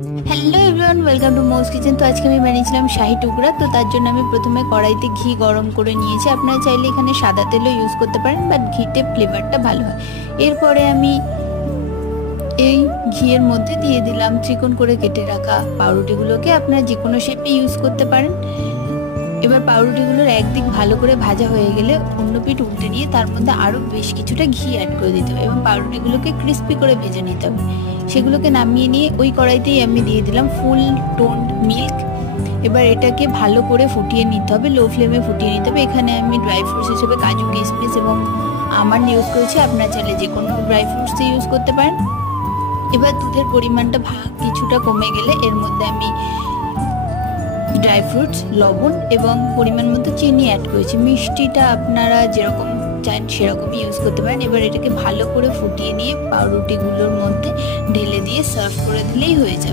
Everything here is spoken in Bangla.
Hello everyone, welcome to Mou's kitchen. তো আজকে আমি বানিয়েছিলাম শাহি টুকরা। তো তার জন্য আমি প্রথমে কড়াইতে ঘি গরম করে নিয়েছি। আপনারা চাইলে এখানে সাদা তেলও ইউজ করতে পারেন, বাট ঘিতে ফ্লেভারটা ভালো হয়। এরপরে আমি এই ঘিয়ের মধ্যে দিয়ে দিলাম চিকন করে কেটে রাখা পাউরুটিগুলোকে। আপনারা যে কোনো শেপে ইউজ করতে পারেন। এবার পাউরুটিগুলোর একদিক ভালো করে ভাজা হয়ে গেলে অন্য পিঠ উল্টে নিয়ে তার মধ্যে আরও বেশ কিছুটা ঘি অ্যাড করে দিতে হবে এবং পাউরুটিগুলোকে ক্রিস্পি করে ভেজে নিতে হবে। সেগুলোকে নামিয়ে নিয়ে ওই কড়াইতেই আমি দিয়ে দিলাম ফুল টোন্ড মিল্ক। এবার এটাকে ভালো করে ফুটিয়ে নিতে হবে, লো ফ্লেমে ফুটিয়ে নিতে হবে। এখানে আমি ড্রাই ফ্রুটস হিসেবে কাজু কিশমিশ এবং আমন্ড ইউজ করেছি। আপনারা চাইলে যে কোনো ড্রাই ফ্রুটসই ইউজ করতে পারেন। এবার দুধের পরিমাণটা কিছুটা কমে গেলে এর মধ্যে আমি ড্রাই ফ্রুটস, লবণ এবং পরিমাণ মতো চিনি অ্যাড করেছি। মিষ্টিটা আপনারা যেরকম চান সেরকমই ইউজ করতে পারেন। এবার এটাকে ভালো করে ফুটিয়ে নিয়ে পাউরুটিগুলোর মধ্যে ঢেলে দিয়ে সার্ভ করে দিলেই হয়ে যাবে।